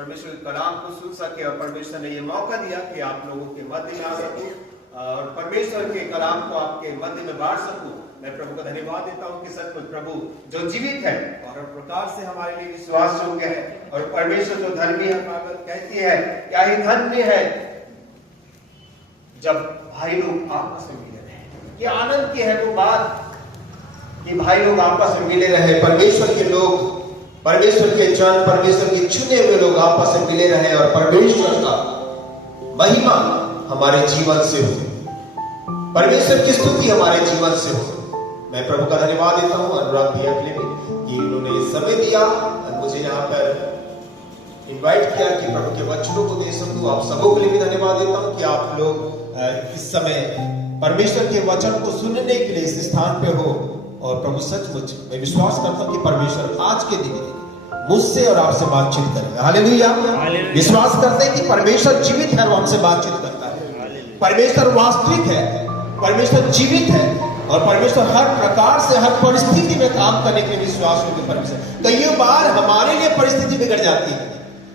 परमेश्वर के कलाम को सुन सके, और परमेश्वर ने ये मौका दिया कि आप लोगों के मध्य में आ सकूं और परमेश्वर के कलाम को आपके मध्य में बांट सकूं। मैं प्रभु का धन्यवाद देता हूं कि सचमुच प्रभु जो जीवित है और हर प्रकार से हमारे लिए विश्वास योग्य है, और परमेश्वर जो धर्मी है, बाइबल कहती है क्या ही धन्य है जब भाई लोग आपस में मिले रहे। कि आनंद की है वो बात कि भाई लोग आपस में मिले रहे, परमेश्वर के लोग, परमेश्वर के जन, परमेश्वर के चुने हुए लोग आपस में मिले रहे और परमेश्वर का महिमा हमारे जीवन से हो, परमेश्वर की स्तुति हमारे जीवन से हो। मैं प्रभु का धन्यवाद देता हूं अनुराग भैया के लिए कि उन्होंने समय दिया और मुझे यहाँ पर इनवाइट किया कि प्रभु के वचनों को दे सकूं। आप सबों के लिए भी धन्यवाद देता हूं कि आप लोग इस समय परमेश्वर के वचन को सुनने के लिए इस स्थान पे हो। और प्रभु सचमुच मैं विश्वास करता हूं कि परमेश्वर आज के दिन मुझसे और आपसे बातचीत करेगा। हालेलुया। विश्वास करते हैं कि परमेश्वर जीवित है और हमसे बातचीत करता है। परमेश्वर वास्तविक है, परमेश्वर जीवित है और परमेश्वर हर प्रकार से हर परिस्थिति में काम करने के लिए विश्वास होकर परमेश्वर। कई बार हमारे लिए परिस्थिति बिगड़ जाती है,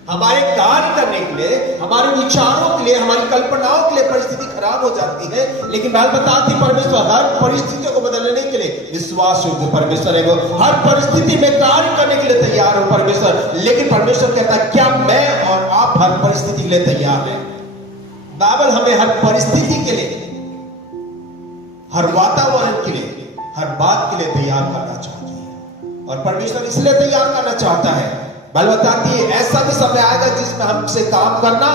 हमारे कार्य करने के लिए, हमारे विचारों के लिए, हमारी कल्पनाओं के लिए परिस्थिति खराब हो जाती है, लेकिन बाइबल बताती है परमेश्वर हर परिस्थितियों को बदलने के लिए विश्वास योग्य परमेश्वर है। वो हर परिस्थिति में कार्य करने के लिए तैयार हो परमेश्वर। लेकिन परमेश्वर कहता है क्या मैं और आप हर परिस्थिति के लिए तैयार हैं? बाइबल हमें हर परिस्थिति के लिए, हर वातावरण के लिए, हर बात के लिए तैयार करना चाहती है। और परमेश्वर इसलिए तैयार करना चाहता है, बाइबल बताती है ऐसा भी समय आएगा जिसमें हमसे काम करना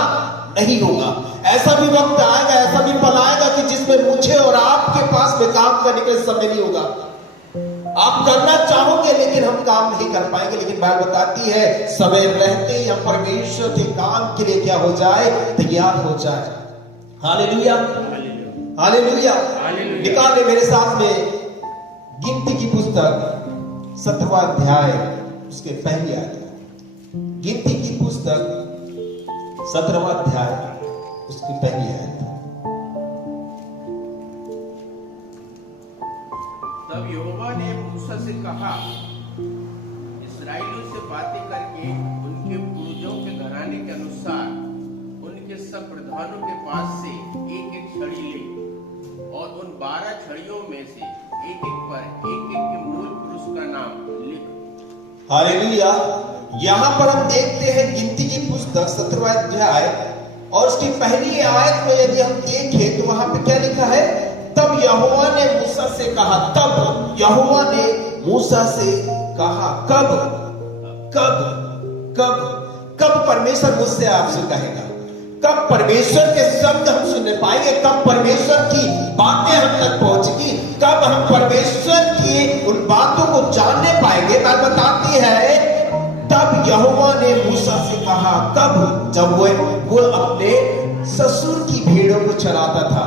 नहीं होगा। ऐसा भी वक्त आएगा, ऐसा भी पल आएगा कि जिसमें मुझे और आपके पास में काम करने के लिए समय नहीं होगा। आप करना चाहोगे लेकिन हम काम नहीं कर पाएंगे। लेकिन बाइबल बताती है समय रहते ही हम परमेश्वर के काम के लिए क्या हो जाए? तैयार हो जाए। Hallelujah, hallelujah. निकाले मेरे साथ में गिनती की पुस्तक 7वां अध्याय उसके पहली आयत। गिनती की पुस्तक 17वां अध्याय उसकी पहली आयत। तब यहोवा ने मूसा से कहा, इस्राएलियों से बातें करके उनके पूर्वजों के घराने के अनुसार उनके सब प्रधानों के पास से एक एक छड़ी ले और उन 12 छड़ियों में से एक एक पर एक एक के मूल पुरुष का नाम लिख। हालेलुया। यहाँ पर हम देखते हैं गिनती की पुस्तक 17वां अध्याय और उसकी पहली आयत में यदि हम देखें तो वहां पे क्या लिखा है? तब यहोवा ने मूसा से कहा। तब यहोवा ने मूसा से कहा। कब कब कब कब परमेश्वर मुझसे आपसे कहेगा? कब परमेश्वर के शब्द हम सुनने पाएंगे? कब परमेश्वर की बातें हम तक पहुंचेगी? कब हम परमेश्वर की उन बातों को जानने पाएंगे? बात बताती है तब यहोवा ने मूसा से कहा। कब? जब वो अपने ससुर की भेड़ों को चराता था,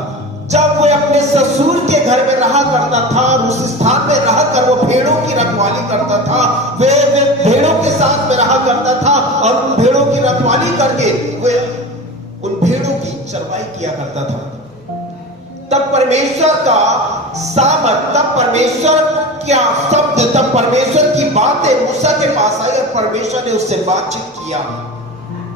जब वो अपने ससुर के घर में रहा करता था और उस स्थान में रहकर वो भेड़ों की रखवाली करता था। वे भेड़ों के साथ में रहा करता था और उन भेड़ों की रखवाली करके वे उन भेड़ों की चरवाई किया करता था। तब परमेश्वर का सामर्थ, तब परमेश्वर क्या शब्द, तब परमेश्वर की बातें मूसा के पास आई और परमेश्वर ने उससे बातचीत किया।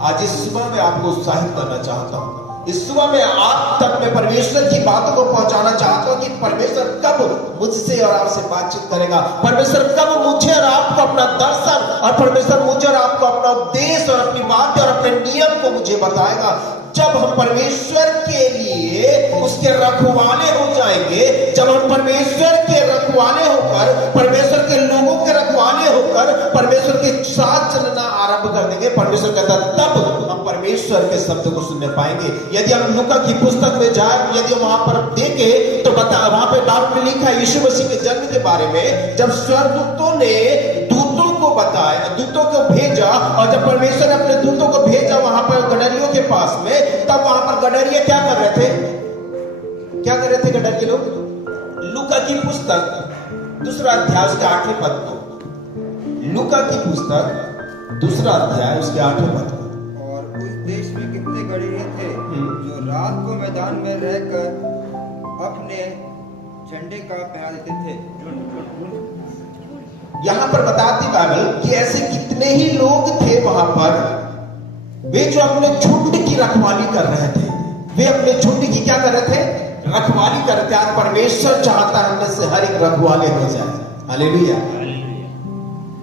आज इस सुबह में आपको उत्साहित करना चाहता हूं। इस सुबह में आप तक मैं परमेश्वर की बातों को पहुंचाना चाहता हूं कि परमेश्वर कब मुझसे और आपसे बातचीत करेगा। परमेश्वर कब मुझे और आपको अपना दर्शन, और परमेश्वर मुझे और आपको अपना उपदेश और अपनी बातें और अपने नियम को मुझे बताएगा। जब हम परमेश्वर के लिए उसके रखवाले हो जाएंगे, जब हम परमेश्वर के रखवाले होकर, परमेश्वर के लोगों के रखवाले होकर परमेश्वर के साथ चलना आरंभ कर देंगे, परमेश्वर कहता तब हम परमेश्वर के शब्द को सुनने पाएंगे। यदि हम लूका की पुस्तक में जाए, यदि हम वहां पर देखें तो वहां पे बाइबल में लिखा है यीशु मसीह के जन्म के बारे में। जब स्वर्गदूतों ने दूतों को बताया, दूतों को भेजा, और जब परमेश्वर ने अपने दूतों को भेजा वहां पर गडरियों के पास में, तब वहां पर गडरिये क्या कर रहे थे? क्या कर रहे थे गडरिये लोग? लूका की पुस्तक 2 अध्याय उसके 8वें पद को, लूका की पुस्तक 2 अध्याय उसके 8वें पद को। और उस देश में कितने गडरिये थे जो रात को मैदान में रहकर अपने झंडे का पहरा देते थे। यहाँ पर बताती बाइबल कि ऐसे कितने ही लोग थे वहां पर वे जो अपने झुंड की रखवाली कर रहे थे, वे अपने झुंड की क्या कर रहे थे? रखवाली कर रहे थे। आज परमेश्वर चाहता है हमने से हर एक रखवाले हो जाए। हालेलुया।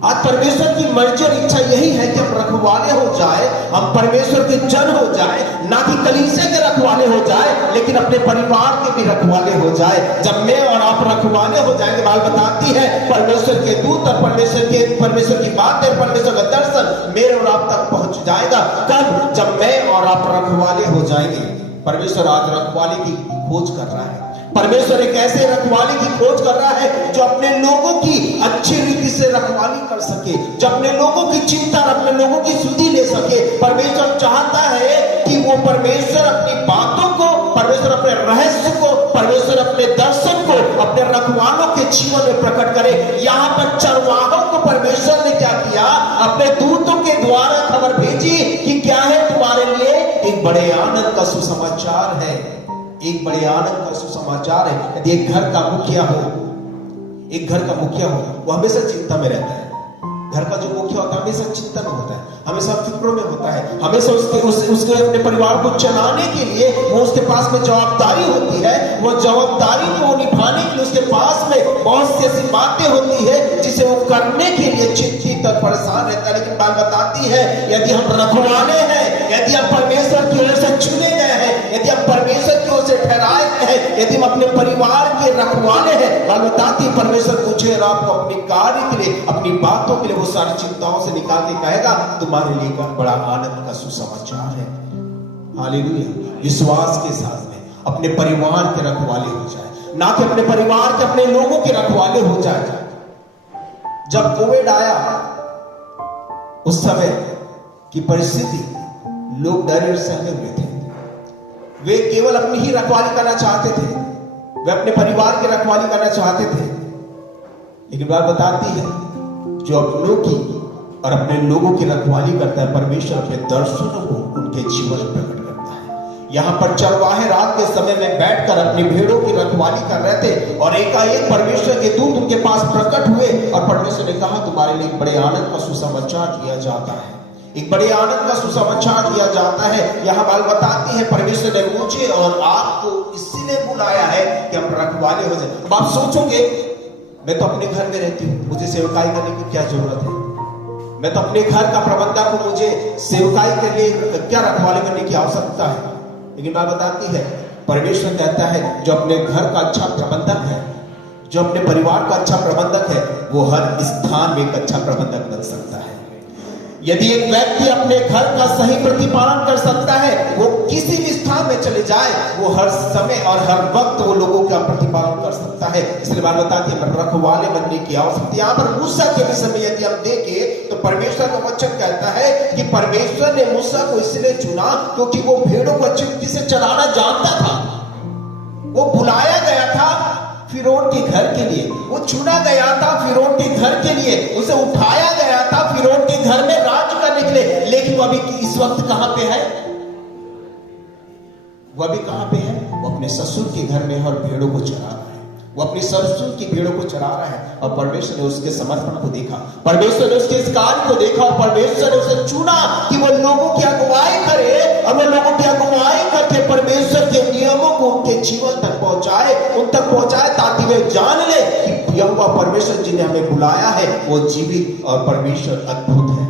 आज परमेश्वर की मर्जी और इच्छा यही है कि हम रखवाले हो जाए, हम परमेश्वर के जन हो जाए, ना कि कलीसिया के रखवाले हो जाए, लेकिन अपने परिवार के भी रखवाले हो जाए। जब मैं और आप रखवाले हो जाएंगे, बाइबल बताती है परमेश्वर के दूत और परमेश्वर की बातें, परमेश्वर का दर्शन मेरे और आप तक पहुंच जाएगा। कब? जब मैं और आप रखवाले हो जाएंगे। परमेश्वर आज रखवाले की खोज कर रहा है। परमेश्वर एक ऐसे रखवाले की खोज कर रहा है जो अपने लोगों की अच्छी रीति से रखवाली कर सके, जो अपने लोगों की चिंता और अपने लोगों की सुधि ले सके। परमेश्वर चाहता है कि वो परमेश्वर अपनी बातों को, परमेश्वर अपने रहस्य को, परमेश्वर अपने दर्शन को अपने रखवालों के जीवन में प्रकट करे। यहाँ पर चरवाहों को परमेश्वर ने क्या किया? अपने दूतों के द्वारा खबर भेजी कि क्या है तुम्हारे लिए एक बड़े आनंद का सुसमाचार है। एक बड़े आनंद का सुसमाचार है। यदि एक घर का मुखिया हो, एक घर का मुखिया हो, वो हमेशा चिंता में रहता है। घर का जो मुखिया होता है हमेशा चिंता में होता है, हमेशा फिक्रों में होता है, हमेशा उसके अपने परिवार को चलाने के लिए वो उसके पास में जवाबदारी होती है। वो जवाबदारी को निभाने के लिए उसके पास में बहुत सी ऐसी बातें होती है जिसे वो करने के लिए चिंतित और परेशान रहता है। लेकिन बात बताती है यदि हम रखवाले हैं, यदि हम परमेश्वर की ओर से चुने गए हैं, यदि हम परमेश्वर की ओर से ठहराए गए हैं, यदि हम अपने परिवार के रखवाले हैं, बात बताती है परमेश्वर मुझे और आपको अपने कार्य के लिए, अपनी बातों के लिए वो सारी चिंताओं से निकाल के कहेगा तुम्हारे लिए का बड़ा आनंद का सुसमाचार है। हालेलुया। विश्वास के साथ में अपने परिवार के रखवाले हो जाए, ना कि अपने परिवार के, अपने लोगों के रखवाले हो जाए। जब कोविड आया उस समय की परिस्थिति, लोग डरे और सहमे हुए थे। वे केवल अपनी ही रखवाली करना चाहते थे, वे अपने परिवार की रखवाली करना चाहते थे। लेकिन बात बताती है जो अपनों की और अपने लोगों की रखवाली करता है, परमेश्वर अपने दर्शनों को उनके जीवन में प्रकट करता है। यहाँ पर चरवाहे रात के समय में बैठकर अपनी भेड़ों की रखवाली कर रहे थे और एकाएक परमेश्वर के दूत उनके पास प्रकट हुए और परमेश्वर ने कहा तुम्हारे लिए एक बड़े आनंद का सुसमाचार दिया जाता है, एक बड़े आनंद का सुसमाचार दिया जाता है। यहाँ बाल बताती है परमेश्वर ने मुझे और आपको इसीलिए बुलाया है कि हम रखवाले हो जाए। अब आप सोचोगे मैं तो अपने घर में रहती हूँ, मुझे सेवकाई करने की क्या जरूरत है? मैं तो अपने घर का प्रबंधक हूँ, मुझे सेवकाई के लिए क्या रखवाले करने की आवश्यकता है? लेकिन बात बताती है परमेश्वर कहता है जो अपने घर का अच्छा प्रबंधक है, जो अपने परिवार का अच्छा प्रबंधक है, वो हर स्थान में एक अच्छा प्रबंधक बन सकता है। यदि एक व्यक्ति अपने घर का सही प्रतिपालन कर सकता है, वो किसी भी स्थान में चले जाए, वो हर समय और हर वक्त वो लोगों का प्रतिपालन कर सकता है। इसलिए बात बताती है रखवाले बनने की आवश्यकता। यहाँ पर मूसा के विषय में यदि हम देखें तो परमेश्वर का वचन कहता है कि परमेश्वर ने मूसा को इसलिए चुना क्योंकि वो भेड़ों को अच्छी रीति से चलाना जानता था। वो बुलाया गया था फिरौन के घर के लिए, वो चुना गया था फिरौन के घर के लिए, उसे उठाया गया था फिरौन के घर में राज करने के लिए। लेकिन वो अभी इस वक्त कहां पे है? वो अभी कहां पे है? वो अपने ससुर के घर में है और भेड़ों को चरा रहा है। वो अपनी ससुर की भेड़ों को चरा रहा है और परमेश्वर ने उसके समर्पण को देखा, परमेश्वर ने उसके इस कार्य को देखा और परमेश्वर ने उसे चुना कि वो लोगों की अगुवाई करे और वो लोगों की अगुवाई करके परमेश्वर के नियमों को उनके जीवन तक पहुंचाए, उन तक पहुंचाए ताकि वे जान ले कि यहोवा परमेश्वर जिन्हें हमें बुलाया है वो जीवित और परमेश्वर अद्भुत है।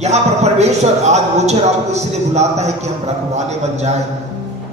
यहाँ पर परमेश्वर आज मुझे और आपको इसलिए बुलाता है कि हम रखवाले बन जाए,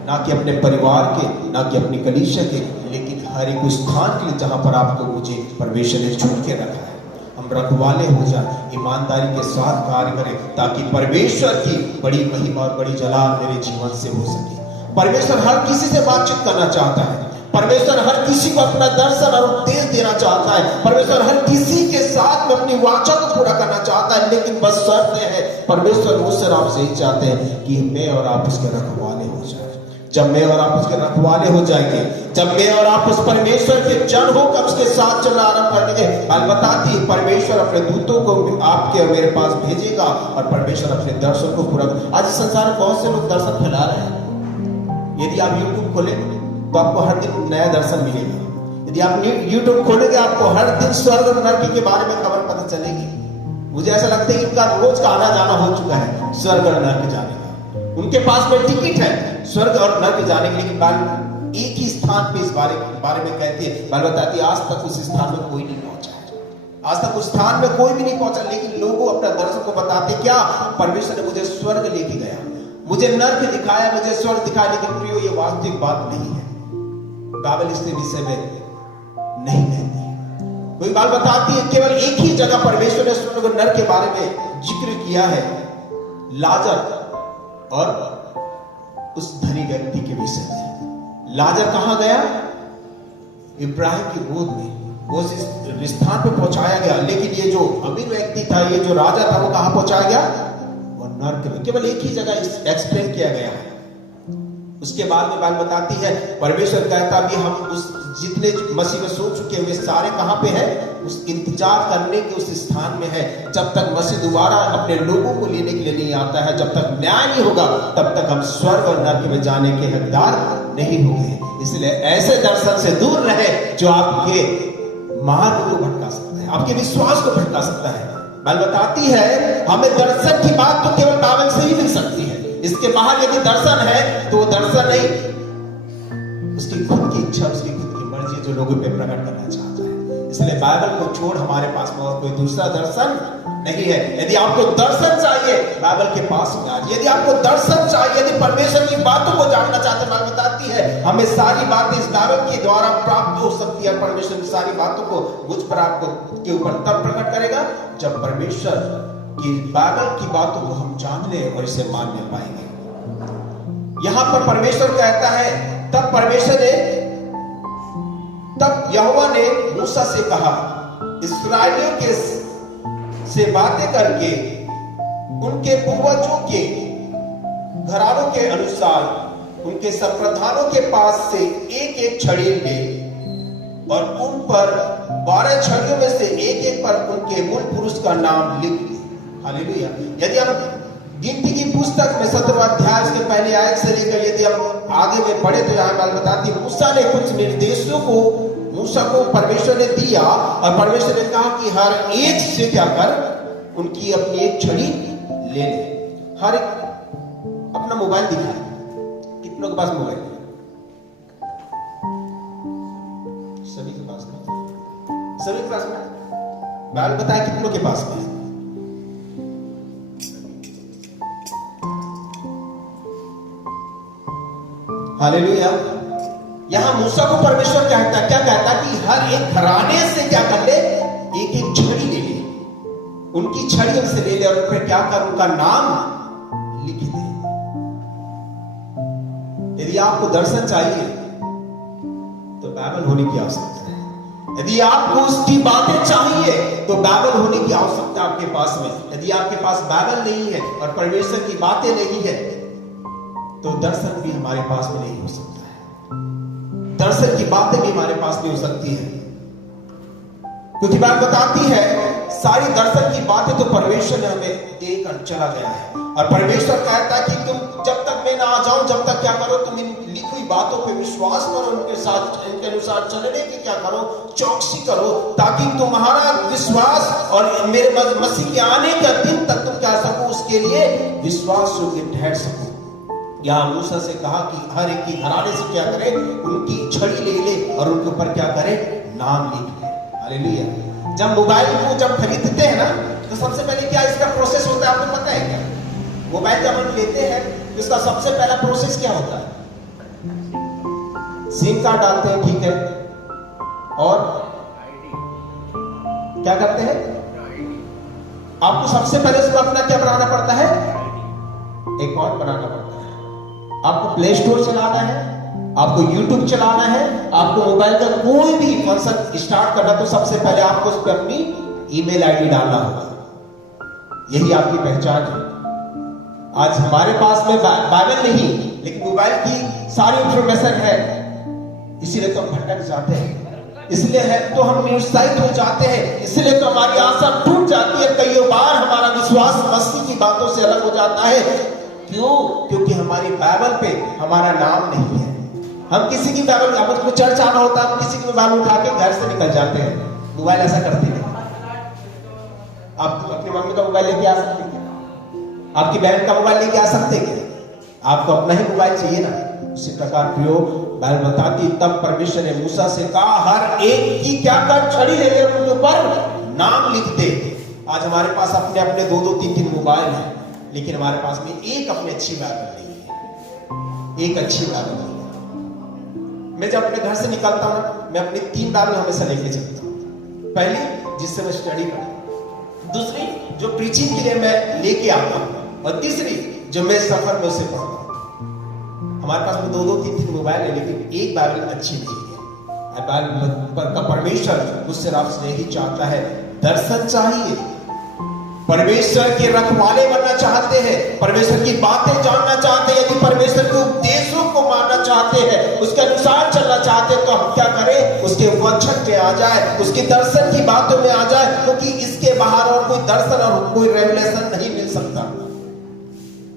ना कि अपने परिवार के, ना कि अपनी कलीसिया के, लेकिन हर एक स्थान के लिए जहां पर आपको मुझे परमेश्वर ने चुन के रखा है। हम रखवाले हो जाए, ईमानदारी के साथ कार्य करें ताकि परमेश्वर की बड़ी महिमा और बड़ी जलाल मेरे जीवन से हो सके। परमेश्वर हर किसी से बातचीत करना चाहता है, परमेश्वर हर किसी को अपना दर्शन और उपदेश देना चाहता है, परमेश्वर हर किसी के साथ में अपनी वाचा को पूरा करना चाहता है। लेकिन बस शर्त है परमेश्वर मुझसे आपसे ही चाहते हैं कि मैं और आप उसके रखवाले हो जाए। जब मैं और आप उसके रखवाले हो जाएंगे, जब मैं और आप उस परमेश्वर के जन होकर उसके साथ चलना आरंभ कर देंगे, बताती है परमेश्वर अपने दूतों को आपके और मेरे पास भेजेगा और परमेश्वर अपने दर्शन को पूरा। आज संसार में बहुत से लोग दर्शन फैला रहे हैं। यदि आप यूट्यूब खोलेंगे तो आपको हर दिन नया दर्शन मिलेगा। यदि आप यूट्यूब खोलेंगे आपको हर दिन स्वर्ग और नरक के बारे में खबर पता चलेगी। मुझे ऐसा लगता है कि इनका रोज का आना जाना हो चुका है स्वर्ग और नरक जाने का। उनके पास में टिकट है स्वर्ग और नरक जाने के, लेकिन बाइबल एक ही स्थान पे इस बारे में कहती है। बाइबल बताती है आज तक उस स्थान में कोई नहीं पहुंचा है, आज तक उस स्थान में कोई भी नहीं पहुंचा। लेकिन लोगों अपना दर्शन को बताते क्या, परमेश्वर ने मुझे स्वर्ग लेके गया, मुझे नरक दिखाया, मुझे स्वर्ग दिखाया। लेकिन प्रियो ये वास्तविक बात नहीं है, बाइबल इसके विषय में नहीं कहती है। कोई बात बताती है केवल एक ही जगह परमेश्वर ने स्वर्ग और नरक के बारे में जिक्र किया है, लाजर और उस धनी व्यक्ति के विषय में। लाजर कहां गया? इब्राहिम की गोद में, वो इस स्थान पे पहुंचाया गया। लेकिन ये जो अमीर व्यक्ति था, ये जो राजा था, वो कहां पहुंचाया गया? वो नरक में। केवल एक ही जगह एक्सप्लेन किया गया है। उसके बाद में बात बताती है परमेश्वर कहता भी हम उस जितने मसीह में सो चुके हुए सारे कहां पे हैं? उस इंतजार करने के उस स्थान में है। जब तक मसीह दोबारा अपने लोगों को लेने के लिए नहीं आता है, जब तक न्याय नहीं होगा, तब तक हम स्वर्ग और नरक में जाने के हकदार नहीं होंगे। इसलिए ऐसे दर्शन से दूर रहे जो आपके मार्ग को भटका सकता है, आपके विश्वास को भटका सकता है। बाइबल बताती है हमें दर्शन की बात तो केवल बाइबल से ही मिल सकती है। इसके बाहर यदि दर्शन है तो वो दर्शन नहीं, उसकी खुद की इच्छा, उसकी खुद की मर्जी जो लोगों पे प्रकट करना चाहता है। इसलिए बाइबल को छोड़ हमारे पास में और कोई दूसरा दर्शन नहीं है। यदि आपको दर्शन चाहिए बाइबल के पास में आज, यदि आपको दर्शन चाहिए, यदि परमेश्वर की बातों को जानना चाहते हैं, बाइबल बताती है हमें सारी बातें इस बाइबल के द्वारा प्राप्त हो सकती है। परमेश्वर की सारी बातों को मुझ पर आपको के ऊपर तब प्रकट करेगा जब परमेश्वर कि बाइबल की बातों को हम जान ले और इसे मानने पाएंगे। यहां पर परमेश्वर कहता है तब यहोवा ने मूसा से कहा, इस्राएलियों के से बातें करके उनके पूर्वजों के घरानों के अनुसार उनके सब प्रधानों के पास से एक एक छड़ी ले और उन पर 12 छड़ियों में से एक एक पर उनके मूल पुरुष का नाम लिख दे। हालेलुया। यदि हम गिनती की पुस्तक में 17वां अध्याय के पहले आयत से लेकर यदि हम आगे में पढ़े तो यहाँ बात बताती है मूसा ने कुछ निर्देशों को मूसा को परमेश्वर ने दिया और परमेश्वर ने कहा कि हर एक से क्या कर, उनकी अपनी एक छड़ी ले ले। हर एक अपना मोबाइल दिखाए, कितनों के पास मोबाइल है? सभी के पास में, सभी के पास में। बाइबल बताया कितनों के पास में? हालेलुया। यहां मूसा को परमेश्वर कहता क्या कहता कि हर एक घराने से क्या कर ले, एक एक छड़ी ले ले, उनकी छड़ी उनसे ले ले और फिर क्या कर, उनका नाम लिख दे। यदि आपको दर्शन चाहिए तो बाइबल होने की आवश्यकता है। यदि आपको उसकी बातें चाहिए तो बाइबल होने की आवश्यकता आपके पास में। यदि आपके पास बाइबल नहीं है और परमेश्वर की बातें नहीं है तो दर्शन भी हमारे पास में नहीं हो सकता है, दर्शन की बातें भी हमारे पास नहीं हो सकती है। क्योंकि बात बताती है सारी दर्शन की बातें तो परमेश्वर ने हमें देकर चला गया है। और परमेश्वर कहता है कि तुम जब तक मैं ना आ जाऊं, जब तक क्या करो, तुम इन लिखी हुई बातों पे विश्वास करो, उनके साथ इनके अनुसार चलने की क्या करो, चौकसी करो, ताकि तुम्हारा विश्वास और मेरे मसीह के आने का दिन तक तुम क्या सको, उसके लिए विश्वास योग्य ठहर सको। यहां मूसा से कहा कि हर एक की घराने से क्या करे, उनकी छड़ी ले ले और उनके ऊपर क्या करे, नाम लिख ले। हालेलुया। जब मोबाइल को जब खरीदते हैं ना तो सबसे पहले क्या इसका प्रोसेस होता है, आपको पता है क्या? मोबाइल जब हम लेते हैं तो इसका सबसे पहला प्रोसेस क्या होता है? सिम कार्ड डालते हैं, ठीक है, और क्या करते हैं? आपको सबसे पहले उसको अपना क्या बनाना पड़ता है? अकाउंट बनाना पड़ता है। आपको प्ले स्टोर चलाना है, आपको यूट्यूब चलाना है, आपको मोबाइल का कोई भी फंक्शन स्टार्ट करना तो सबसे पहले आपको उस पर अपनी ईमेल आईडी डालना होगा। यही आपकी पहचान है। आज हमारे पास में बाइबल नहीं लेकिन मोबाइल की सारी इंफॉर्मेशन है, इसीलिए तो हम भटक जाते हैं, इसलिए है तो हम निरुत्साहित हो जाते हैं, इसलिए तो हमारी आशा टूट जाती है। कई बार हमारा विश्वास मसीह की बातों से अलग हो जाता है। क्यों? क्योंकि हमारी बाइबल पे हमारा नाम नहीं है। हम किसी की बाइबल, हमको चर्च आना होता है, हम किसी की बाइबल उठा के घर से निकल जाते हैं। मोबाइल ऐसा करते हैं। आप अपनी मम्मी का मोबाइल लेके आ सकते हैं? आपकी बहन का मोबाइल लेके आ सकते हैं? आपको अपना ही मोबाइल चाहिए ना। उसी प्रकार प्रियो बाइबल बताती, तब परमेश्वर ने मूसा से कहा हर एक की क्या कर, छड़ी लेकर उनके ऊपर नाम लिख दे। आज हमारे पास अपने अपने 2-2, 3-3 मोबाइल है, लेकिन हमारे पास में एक अपनी अच्छी बाइबल नहीं है, एक अच्छी बाइबल नहीं है। मैं जब अपने घर से निकलता हूं, मैं अपनी 3 बाइबल हमेशा लेके चलता हूं। पहली जिससे मैं स्टडी करूं, दूसरी जो प्रीचिंग के लिए मैं लेके आता हूं, और तीसरी जो मैं सफर में उसे पढ़ता हूं। हमारे पास में 2-2, 3-3 मोबाइल है, लेकिन एक बाइबल अच्छी नहीं है। बाइबल का परमेश्वर मुझसे आपसे यही चाहता है, दर्शन चाहिए। परमेश्वर के रखवाले बनना चाहते हैं, परमेश्वर की बातें जानना चाहते हैं, यदि परमेश्वर के उपदेशों को मानना चाहते हैं, उसके अनुसार चलना चाहते हैं, तो हम क्या करें? उसके वचन में आ जाए, उसके दर्शन की बातों में आ जाए, क्योंकि इसके बाहर और कोई दर्शन और कोई रेवलेशन नहीं मिल सकता।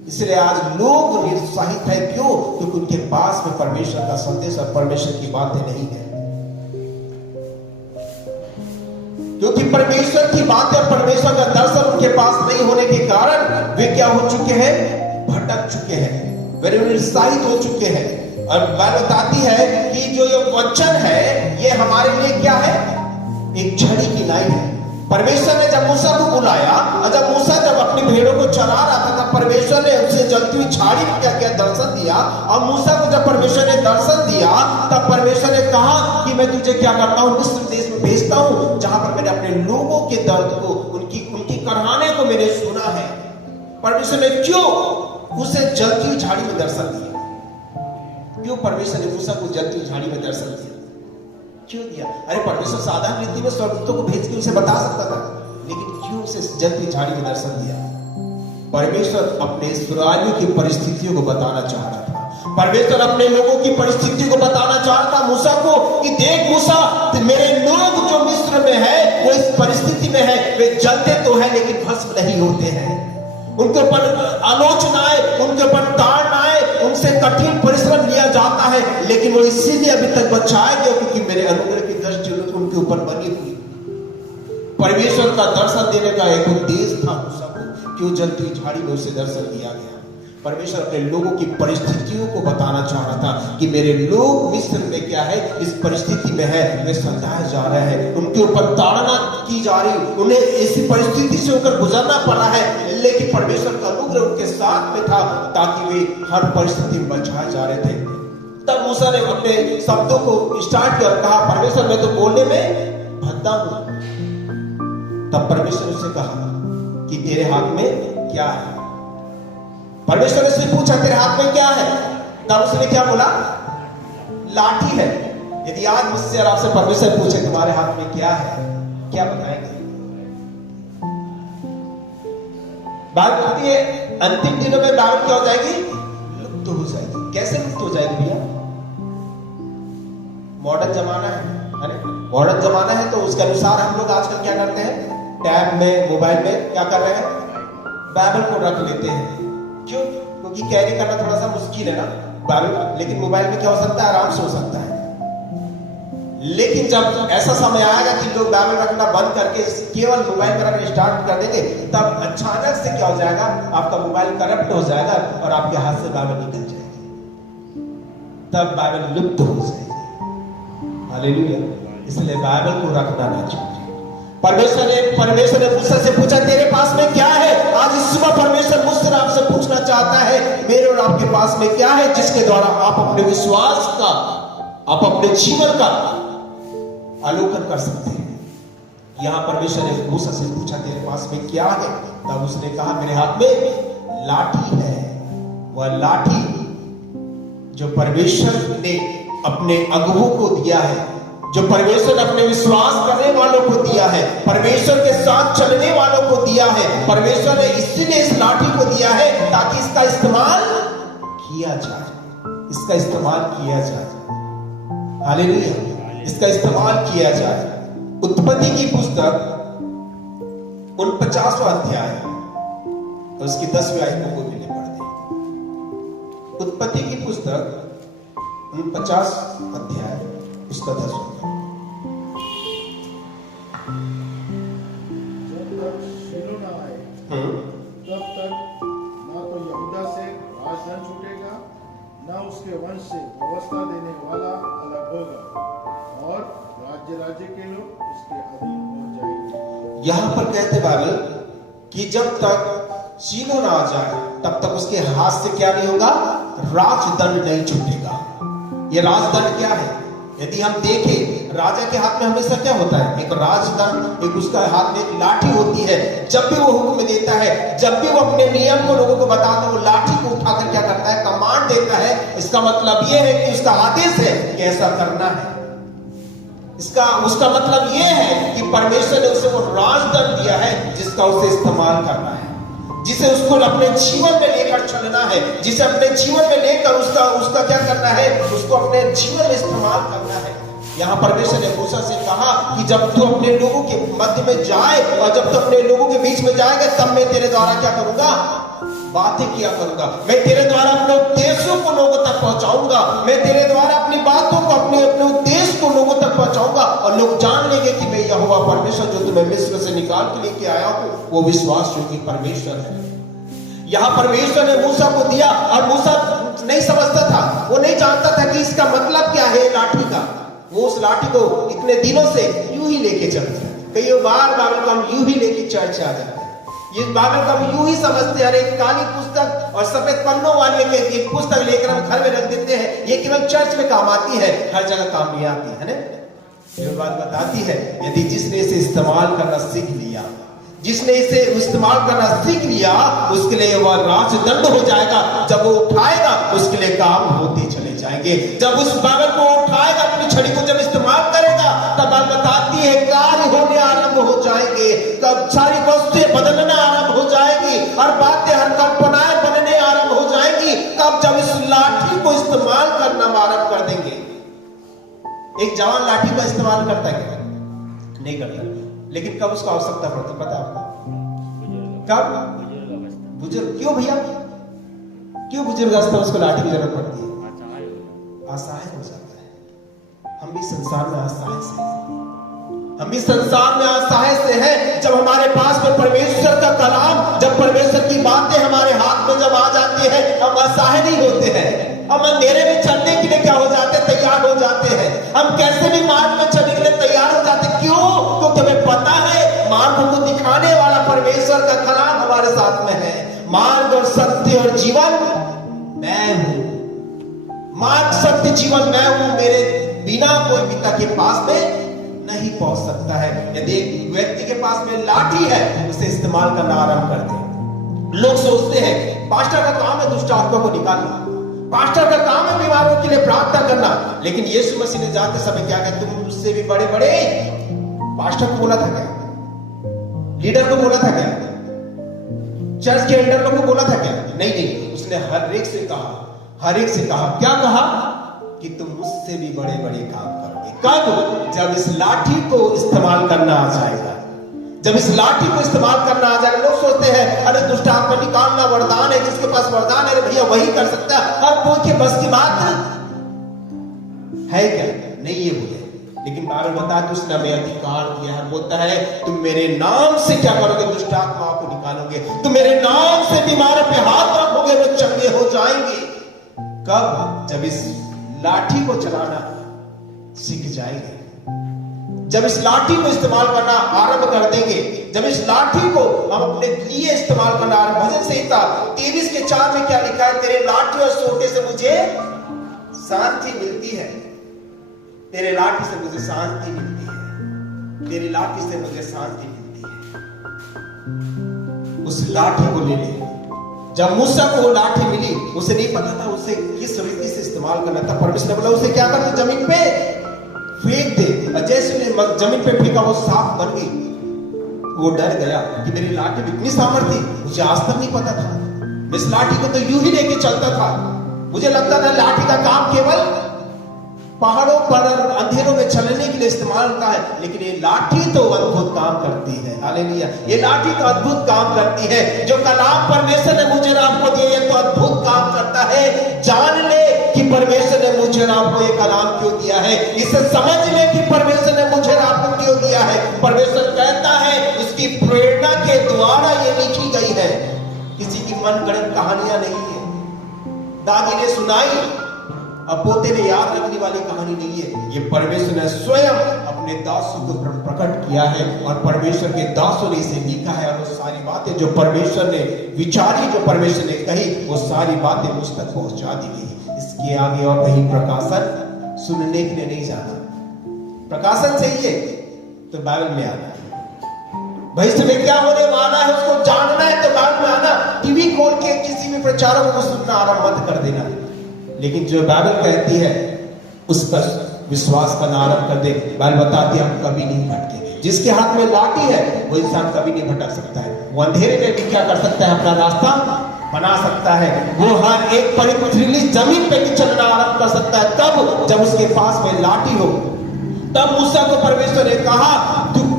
इसलिए आज लोग निरुत्साहित है, क्यों? क्योंकि उनके पास में परमेश्वर का संदेश और परमेश्वर की बातें नहीं है। क्योंकि परमेश्वर की बातें और परमेश्वर का दर्शन उनके पास नहीं होने के कारण वे क्या हो चुके हैं? भटक चुके हैं, वे निरुत्साहित हो चुके हैं। और बाइबल बताती है कि जो ये वचन है, ये हमारे लिए क्या है? एक छड़ी की नाई है। परमेश्वर ने जब मूसा को बुलाया, और जब मूसा जब अपनी भेड़ों को चरा रहा था, तब परमेश्वर ने उसे जलती हुई झाड़ी में क्या क्या दर्शन दिया। और मूसा को जब परमेश्वर ने दर्शन दिया, तब परमेश्वर ने कहा कि मैं तुझे क्या करता हूं? मिस्र देश में भेजता हूं, जहां पर मैंने अपने लोगों के दर्द को, उनकी करहाने को मैंने सुना है। परमेश्वर ने क्यों उसे जलती हुई झाड़ी में दर्शन दिया? क्यों परमेश्वर ने मूसा को जलती हुई झाड़ी में दर्शन दिया? क्यों दिया? अरे परमेश्वर साधारण रीति में स्वर्गदूतों को भेज के उसे बता सकता था, लेकिन क्यों उसे जलती झाड़ी में दर्शन दिया? परमेश्वर अपने इस्राएलियों की परिस्थितियों को बताना चाह रहा था। परमेश्वर अपने लोगों की परिस्थिति को बताना चाहता मूसा को कि देख मूसा, मेरे लोग जो मिस्र में है, वो इस परिस्थिति में है, वे जलते तो है लेकिन भस्म नहीं होते हैं। उनके ऊपर आलोचनाएं, उनके ऊपर ताड़नाएं, उनसे कठिन परिश्रम लिया जाता है, लेकिन वो इसीलिए अभी तक बचाए गए क्योंकि मेरे अनुग्रह की दृष्टि उनके ऊपर बनी हुई। परमेश्वर का दर्शन देने का एक उद्देश्य था मूसा को, क्यों जलती हुई झाड़ी में उसे दर्शन दिया गया। परमेश्वर अपने लोगों की परिस्थितियों को बताना चाह रहा था कि मेरे लोग मिस्र में क्या है, इस परिस्थिति में है, वे सताए जा रहे हैं, उनके ऊपर ताड़ना की जा रही, उन्हें इसी परिस्थिति से होकर गुजरना पड़ा है, लेकिन परमेश्वर का अनुग्रह उनके साथ में था ताकि वे हर परिस्थिति में बचाए जा रहे थे। तब मूसा ने अपने शब्दों को स्टार्ट किया और कहा, परमेश्वर मैं तो बोलने में भद्दा हूं। तब परमेश्वर उससे कहा कि तेरे हाथ में क्या है? परमेश्वर ने उससे पूछा तेरे हाथ में क्या है? तब उसने क्या बोला? लाठी है। यदि आज मुझसे और आपसे परमेश्वर पूछे तुम्हारे हाथ में क्या है, क्या बताएंगे? बात होती है अंतिम दिनों में बात क्या हो जाएगी? लुप्त हो जाएगी। कैसे लुप्त हो जाएगी भैया? मॉडर्न जमाना है, मॉडर्न जमाना है, तो उसके अनुसार हम लोग आजकल क्या करते हैं? टैब में, मोबाइल में क्या कर रहे हैं? बाइबल को रख लेते हैं। क्यों? क्योंकि कैरी करना थोड़ा सा मुश्किल है ना बाइबल, लेकिन मोबाइल में क्या हो सकता है? आराम से हो सकता है। लेकिन जब ऐसा समय आएगा कि लोग बाइबल रखना बंद करके केवल मोबाइल में रखना स्टार्ट कर देंगे, तब अचानक से क्या हो जाएगा? आपका मोबाइल करप्ट हो जाएगा और आपके हाथ से बाइबल निकल जाएगी, तब बाइबल लुप्त हो जाएगी। हालेलुया। इसलिए बाइबल को रखना ना चाहिए। परमेश्वर ने मूसा से पूछा तेरे पास में क्या है? आज इस सुबह परमेश्वर मुझसे आपसे पूछना चाहता है, मेरे और आपके पास में क्या है, जिसके द्वारा आप अपने विश्वास का, आप अपने जीवन का अवलोकन कर सकते हैं। यहां परमेश्वर ने मूसा से पूछा तेरे पास में क्या है? तब उसने कहा मेरे हाथ में लाठी है। वह लाठी जो परमेश्वर ने अपने अगुओं को दिया है, जो परमेश्वर ने अपने विश्वास करने वालों को दिया है, परमेश्वर के साथ चलने वालों को दिया है। परमेश्वर ने इसीलिए इस लाठी को दिया है ताकि इसका इस्तेमाल किया जाए, इसका इस्तेमाल किया जाए। हालेलुया। इसका इस्तेमाल किया जाए। उत्पत्ति की पुस्तक 49वां अध्याय और उसकी 10वीं आयत को भी पढ़ते हैं। उत्पत्ति की पुस्तक 49 अध्याय उसका 10वां। से व्यवस्था देने वाला अलग होगा और राज्य के लोग उसके अधीन हो जाएंगे। यहां पर कहते बाइबल कि जब तक शीलो ना आ जाए तब तक उसके हाथ से क्या नहीं होगा, राजदंड नहीं छूटेगा। ये राजदंड क्या है? यदि हम देखें राजा के हाथ में हमेशा क्या होता है, एक राजदंड, एक उसका हाथ में एक लाठी होती है। जब भी वो हुक्म देता है, जब भी वो अपने नियम को लोगों को बताता है, वो लाठी को उठाकर क्या करता है, कमांड देता है। इसका मतलब ये है कि उसका आदेश है कि ऐसा करना है। उसका मतलब ये है कि परमेश्वर ने उसे वो राजदंड दिया है जिसका उसे इस्तेमाल करना है, जिसे उसको अपने जीवन में लेकर चलना है, जिसे अपने जीवन में लेकर उसका क्या करना है, उसको अपने जीवन में इस्तेमाल करना है। यहाँ परमेश्वर ने मूसा से कहा कि जब तू अपने लोगों के मध्य में जाए और जब तू अपने लोगों के बीच में जाएगा, तब मैं तेरे द्वारा क्या करूंगा, बातें किया करूंगा। मैं तेरे द्वारा अपने उद्देश्यों को लोगों तक पहुंचाऊंगा। मैं तेरे द्वारा अपनी बातों को, अपने उद्देश्य को लोगों तक पहुंचाऊंगा और लोग जान लेंगे कि मैं यहोवा परमेश्वर जो तुम्हें मिस्र से निकाल के लेके आया हूं, वो विश्वास योग्य परमेश्वर है। यहाँ परमेश्वर ने मूसा को दिया और मूसा नहीं समझता था, वो नहीं जानता था कि इसका मतलब क्या है लाठी का। वो उस लाठी को इतने दिनों से यूं ही लेके चलते हैं। कई बार बाइबल को हम यूं ही लेके चर्च आ जाते हैं। ये बाइबल को हम यूं ही समझते हैं, एक काली पुस्तक और सफेद पन्नों वाले एक पुस्तक लेकर हम घर में रख देते हैं। ये केवल चर्च में काम आती है, हर जगह काम नहीं आती है ना। ये बात बताती है यदि जिसने इसे इस्तेमाल करना सीख लिया, जिसने इसे इस्तेमाल करना सीख लिया, उसके लिए वह राजदंड हो जाएगा। जब वो उठाएगा उसके लिए काम होते चले जाएंगे। जब उस बाइबल को उठाएगा, अपनी छड़ी को जब इस्तेमाल करेगा, तब बात बताती है कार्य होने आरंभ हो जाएंगे। तब सारी वस्तुएं बदलना आरंभ हो जाएगी और बातें, हर कल्पनाएं बनने आरंभ हो जाएंगी। तब जब इस लाठी को इस्तेमाल करना आरंभ कर देंगे। एक जवान लाठी का इस्तेमाल करता है क्या? नहीं करता। लेकिन कब उसको आवश्यकता पड़ती पता है आपको? कब? बुजुर्ग। क्यों भैया, क्यों बुजुर्ग अवस्था उसको लाठी की जरूरत पड़ती है? असहाय हो जाता है। हम भी संसार में असहाय से हैं। हम भी संसार में असहाय से हैं। जब हमारे पास में परमेश्वर का कलाम, जब परमेश्वर की बातें हमारे हाथ में जब आ जाती है, हम असहाय नहीं होते हैं। हम अंधेरे में चलने के लिए क्या हो जाते हैं, तैयार हो जाते हैं। हम कैसे भी मार्ग में चलने के लिए तैयार हो जाते हैं। क्यों? क्योंकि हमें पता है मार्ग को दिखाने वाला परमेश्वर का कलाम हमारे साथ में है। मार्ग और सत्य और जीवन मैं हूं। मार्ग, सत्य, जीवन मैं हूं। मेरे बिना कोई पिता के पास में नहीं पहुंच सकता है। यदि एक व्यक्ति के पास में लाठी है, उसे इस्तेमाल करना आरंभ कर दे। लोग सोचते हैं पास्टर का काम है दुष्ट आत्मा को निकालना, पास्टर का काम है बीमारों के लिए प्रार्थना करना। लेकिन यीशु मसीह ने जाते समय क्या कहा, तुम उससे भी बड़े बड़े पास्टर को बोला था क्या? लीडर को बोला था क्या? चर्च के एल्डर को बोला था क्या? नहीं, उसने हर एक से कहा, क्या कहा? कि तुम मुझसे भी बड़े बड़े काम करोगे। कब? जब इस लाठी को इस्तेमाल करना आ जाएगा। जब इस लाठी को इस्तेमाल करना आ जाएगा। लोग सोचते हैं अरे दुष्ट आत्मा निकालना वरदान है, जिसके पास वरदान है भैया वही कर सकता है। हर कोई के बस की बात है क्या? नहीं ये बोले। लेकिन बाइबल बताता है उसने हमें अधिकार दिया है। बोलता है तुम मेरे नाम से क्या करोगे, दुष्ट आत्माओं को निकालोगे। तुम मेरे नाम से बीमारों पे हाथ रखोगे, वे चंगे हो जाएंगे। कब? जब इस लाठी को चलाना सीख जाएंगे, जब इस लाठी को इस्तेमाल करना आरंभ कर देंगे, जब इस लाठी को हम अपने लिए इस्तेमाल करना आरंभ। भजन संहिता 23:4 में क्या लिखा है? तेरे लाठी और सोटे से मुझे शांति मिलती है। तेरे लाठी से मुझे शांति मिलती है। तेरी लाठी से मुझे शांति मिलती है। उस लाठी को ले ले। जब मूसा को वो लाठी मिली, उसे नहीं पता था उसे किस रीति से इस्तेमाल करना था। परमेश्वर ने बोला उसे क्या कर दे, जमीन पे फेंक दे। जैसे उसने जमीन पे फेंका, वो सांप बन गई। वो डर गया कि मेरी लाठी में इतनी सामर्थ्य, मुझे आज तक नहीं पता था। मैं इस लाठी को तो यूं ही लेके चलता था। मुझे लगता था लाठी का काम केवल पहाड़ों पर अंधेरों में चलने के लिए इस्तेमाल होता है, लेकिन ये लाठी तो अद्भुत काम करती है। हालेलुया। ये लाठी तो अद्भुत काम करती है। जो कलाम परमेश्वर ने मुझे आपको दिया, ये तो अद्भुत काम करता है। जान ले कि परमेश्वर ने मुझे आपको ये कलाम क्यों दिया है। इसे समझ ले कि परमेश्वर ने मुझे आपको क्यों दिया है। परमेश्वर कहता है उसकी प्रेरणा के द्वारा ये लिखी गई है। किसी की मनगढ़ंत कहानियां नहीं है। दादी ने सुनाई अब पोते ने याद रखने वाली कहानी नहीं है। ये परमेश्वर ने स्वयं अपने दासों को प्रकट किया है और परमेश्वर के दासों ने इसे लिखा है। और वो सारी बातें जो परमेश्वर ने विचारी, जो परमेश्वर ने कही, वो सारी बातें मुझ तक पहुंचा दी गई। इसके आगे और कहीं प्रकाशन सुनने के लिए नहीं जाना। प्रकाशन चाहिए तो बाइबल में आना है। भविष्य में क्या होने वाला है उसको जानना है तो बाइबल में आना। टीवी खोल के किसी भी प्रचारक को सुनना आरंभ मत कर देना। लेकिन जो बाइबल कहती है उस पर विश्वास करना आरंभ कर दे। बाइबल बताती है हम कभी नहीं भटकेंगे। जिसके हाथ में लाठी है वो इंसान कभी नहीं भटक सकता है। वो अंधेरे में भी क्या कर सकता है, अपना रास्ता बना सकता है। वो हर एक पथरीली जमीन पे भी चलना आरंभ कर सकता है तब जब उसके पास में लाठी हो। तब मूसा को परमेश्वर ने कहा,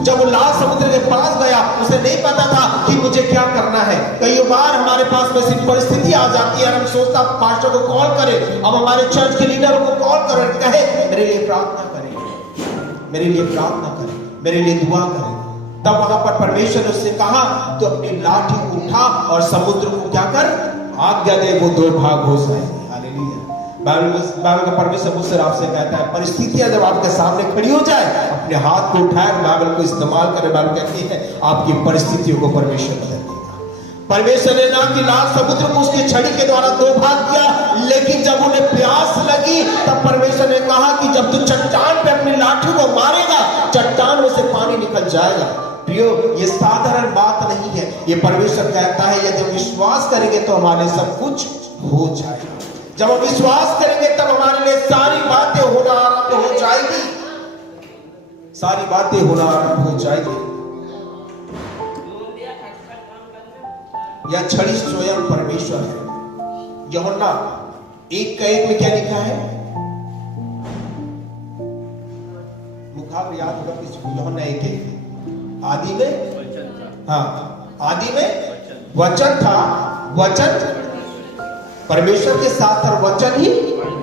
जब वो लाल समुद्र के पास गया उसे नहीं पता था कि मुझे क्या करना है। कई बार हमारे पास में ऐसी परिस्थिति आ जाती है, हम सोचता पास्टर को कॉल करें, अब हमारे चर्च के लीडरों को कॉल करें, कहे मेरे लिए प्रार्थना करें, मेरे लिए प्रार्थना करें, मेरे लिए दुआ करें। तब वहां पर परमेश्वर ने उससे कहा तो अपनी लाठी को उठा और समुद्र को क्या कर, आज्ञा दे, वो दो भाग हो जाएंगे। हालेलुया। बाइबल का परमेश्वर मुझसे आपसे कहता है परिस्थितियां जब आपके सामने खड़ी हो जाए अपने हाथ को उठाए, बाइबल को इस्तेमाल करें। बाइबल कहती है आपकी परिस्थितियों को परमेश्वर बदल देगा। परमेश्वर ने ना कि लाल समुद्र को उसकी छड़ी के द्वारा दो भाग किया, लेकिन जब उन्हें प्यास लगी तब परमेश्वर ने कहा कि जब तू चट्टान पे अपनी लाठी को मारेगा चट्टान में से पानी निकल जाएगा। प्रियो, ये साधारण बात नहीं है। ये परमेश्वर कहता है यदि हम विश्वास करेंगे तो हमारे सब कुछ हो जाएगा। जब हम विश्वास करेंगे तब हमारे लिए सारी बातें होना आरंभ हो जाएगी, सारी बातें होना आरंभ हो जाएगी। यह छड़ी स्वयं परमेश्वर है। यूहन्ना 1:1 में क्या लिखा है, मुखाग्र याद होगा किसी को, यूहन्ना 1:1 आदि में वचन था। हाँ, आदि में वचन था, वचन परमेश्वर के साथ और वचन ही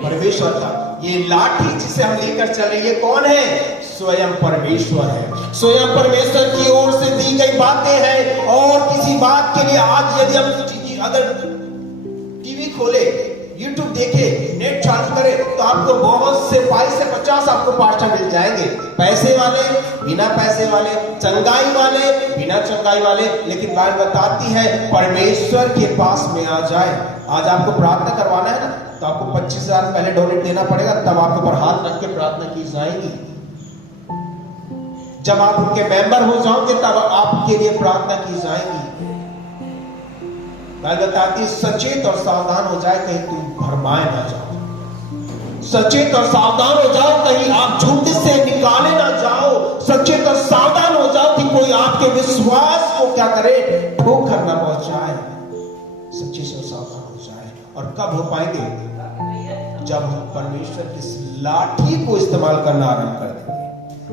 परमेश्वर था। ये लाठी जिसे हम लेकर चले ये कौन है, स्वयं परमेश्वर है। स्वयं परमेश्वर की ओर से दी गई बातें हैं। और किसी बात के लिए आज यदि हम अगर टीवी खोले, यूट्यूब देखे, नेट चालू करे तो आपको बहुत से 22 से 50 आपको पास्टर मिल जाएंगे। पैसे वाले, बिना पैसे वाले, चंगाई वाले, बिना चंगाई वाले। लेकिन बाइबल बताती है परमेश्वर के पास में आ जाए। आज आपको प्रार्थना करवाना है ना तो आपको 25,000 पहले डोनेट देना पड़ेगा, तब आपके ऊपर हाथ रख के प्रार्थना की जाएगी। जब आप उनके मेंबर हो जाओगे तब आपके लिए प्रार्थना की जाएगी। बाइबल बताती सचेत और सावधान हो जाए कहीं तुम भरमाए ना जाओ। सचेत और सावधान हो जाओ कहीं आप झूठ से निकाले ना जाओ। सचेत और सावधान हो जाओ कि कोई आपके विश्वास को क्या करे, ठोकर ना पहुंचाए। सचेत और सावधान हो जाए। और कब हो पाएंगे, जब हम परमेश्वर की लाठी को इस्तेमाल करना आरंभ कर देंगे,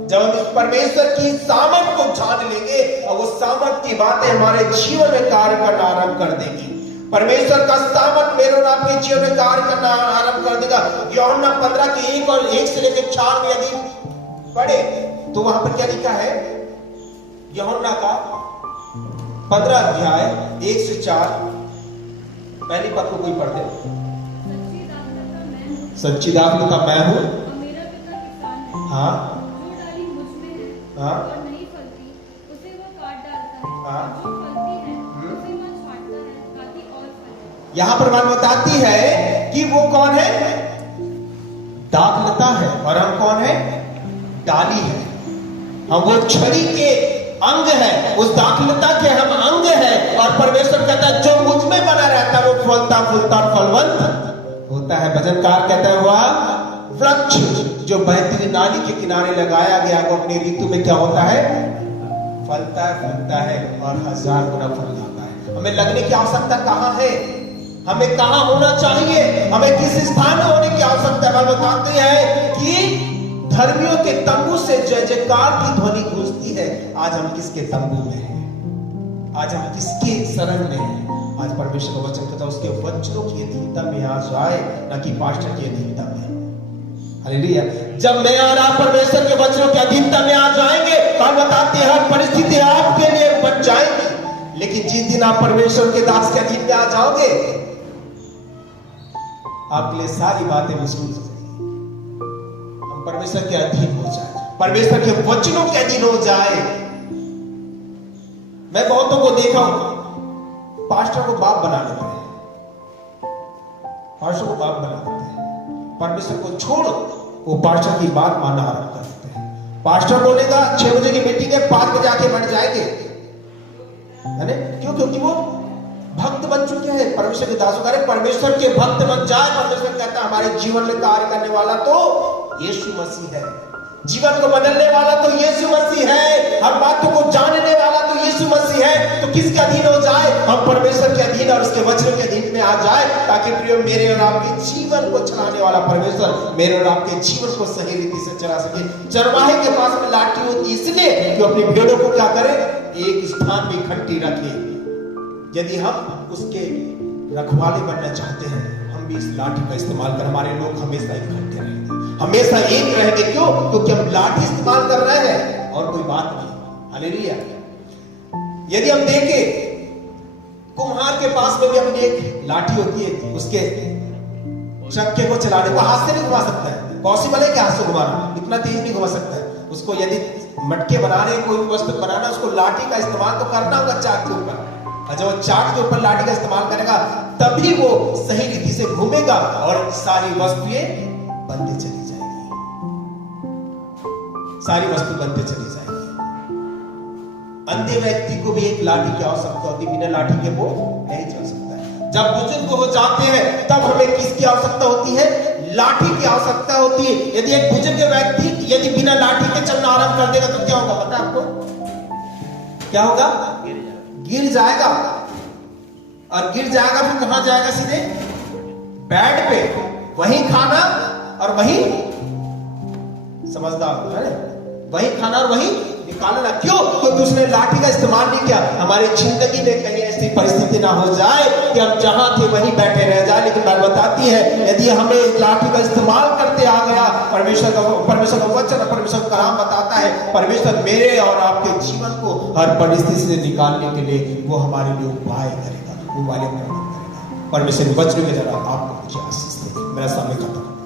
जब हम इस परमेश्वर की सामर्थ को जान लेंगे और वो सामर्थ की बातें हमारे जीवन में कार्य करना आरंभ कर देगी। परमेश्वर का सामर्थ मेरे और आपके जीवन में कार्य करना आरंभ कर देगा। यूहन्ना 15 के 1 और 1 से लेकर 4 में यदि पढ़े तो वहां पर क्या लिखा है, यूहन्ना का 15 अध्याय 1 से 4 पहली पद को कोई पढ़ दे। सच्ची दाखलता मैं हूं, हाँ हाँ, और नहीं फलती उसे वो काट डालता है, हाँ, जो फलती है उसे वह छांटता है ताकि और फले। यहां पर बात बताती है कि वो कौन है, दाखलता है और हम कौन है, डाली है। हम वो छड़ी के अंग है, उस दाखलता के हम अंग है। और परमेश्वर कहता है जो मुझ में बना रहता है वो फलता फूलता और फलवंत होता है। भजनकार कहता है वह वृक्ष जो बहती हुई नाली के किनारे लगाया गया वो अपनी ऋतु में क्या होता है, फलता है, फूलता है और 1000 गुना फल लाता है। हमें लगने की आवश्यकता कहां है, हमें कहां होना चाहिए, हमें किस स्थान में होने की आवश्यकता है। बताते हैं कि धर्मियों के तंबू से जय जयकार की ध्वनि गूंजती है। आज हम किसके तंबू में हैं, आज हम किसके शरण में हैं। आज परमेश्वर का वचन कहता है उसके वचनों की अधीनता में आ जाए, न कि पास्टर की अधीनता में। हालेलुया। जब मैं और आप परमेश्वर के वचनों के अधीनता में आ जाएंगे तो हम बताते हैं हर परिस्थिति आपके लिए बच जाएगी। लेकिन जिस दिन आप परमेश्वर के दास के अधीन में आ जाओगे आपके लिए सारी बातें मुश्किल हो जाएगी। हम परमेश्वर के अधीन हो जाए, परमेश्वर के वचनों के अधीन हो जाए। मैं बहुतों को देखा हूं, पास्टर को बाप बना लेते हैं, पास्टर को बाप बना देते हैं, परमेश्वर को छोड़ वो पास्टर की बात मानना आरंभ कर देते हैं। पास्टर बोलेगा 6 बजे की मीटिंग है, 5 बजे आके बैठ जाएंगे, है ना? क्यों? क्योंकि वो भक्त बन चुके हैं, परमेश्वर के दासों का। परमेश्वर के भक्त बन जाए, परमेश्वर कहता है हमारे जीवन में कार्य करने वाला तो यीशु मसीह है, जीवन को बदलने वाला तो यीशु मसीह है, हर बातों को जानने वाला तो यीशु मसीह है। तो किसके अधीन हो जाए? हम परमेश्वर के अधीन और उसके वचनों के अधीन में आ जाए, ताकि प्रिय मेरे और आपके जीवन को चलाने वाला परमेश्वर मेरे और आपके जीवन को सही रीति से चला सके। चरवाहे के पास में लाठी होती इसलिए कि अपनी भेड़ों को क्या करे? एक स्थान में इकट्ठी रखे। यदि हम उसके रखवाले बनना चाहते हैं, हम भी इस लाठी का इस्तेमाल कर, हमारे लोग हमेशा इकट्ठे रहेंगे, हमेशा एक रहेंगे। क्यों? क्योंकि हम लाठी इस्तेमाल कर रहे हैं और कोई बात नहीं। हालेलुया। यदि हम देखें, कुम्हार के पास में भी अपनी एक लाठी होती है, उसके चक्के को चलाने को हाथ से नहीं घुमा सकता है। पॉसिबल है कि हाथ से घुमाना? इतना तेज नहीं घुमा सकता है। उसको यदि मटके बना रहे, कोई वस्तु बनाना, उसको लाठी का इस्तेमाल तो करना होगा चाक के ऊपर। जब वो चाक के ऊपर लाठी का इस्तेमाल करेगा, तभी वो सही रीति से घूमेगा और सारी वस्तुएं बनते चली जाएगी, सारी वस्तु बनते चली जाएगी। अंधे व्यक्ति को भी एक लाठी की आवश्यकता होती है, बिना लाठी के वो नहीं चल सकता है। जब बुजुर्ग हो जाते हैं, तब हमें किसकी आवश्यकता होती है? लाठी की आवश्यकता होती है। यदि एक बुजुर्ग व्यक्ति यदि बिना लाठी के चलना आरंभ कर देगा तो क्या होगा पता है आपको? क्या होगा? गिर जाएगा। और गिर जाएगा फिर कहां जाएगा? सीधे बेड पे, वहीं खाना और वहीं, समझदार है, वहीं खाना और वहीं निकालना। क्यों? क्योंकि उसने लाठी का इस्तेमाल नहीं किया। हमारी जिंदगी में कहीं ऐसी परिस्थिति ना हो जाए कि हम जहां थे वहीं बैठे रह जाए। लेकिन बात बताती है, यदि हमें लाठी का इस्तेमाल करते आ गया, परमेश्वर का वचन, परमेश्वर का कलाम बताता है, परमेश्वर मेरे और आपके जीवन को हर परिस्थिति से निकालने के लिए वो हमारे लिए उपाय करेगा, उपाय करेगा। परमेश्वर वचन में जरा आपको मुझे आशीष दे। मेरा समय खत्म।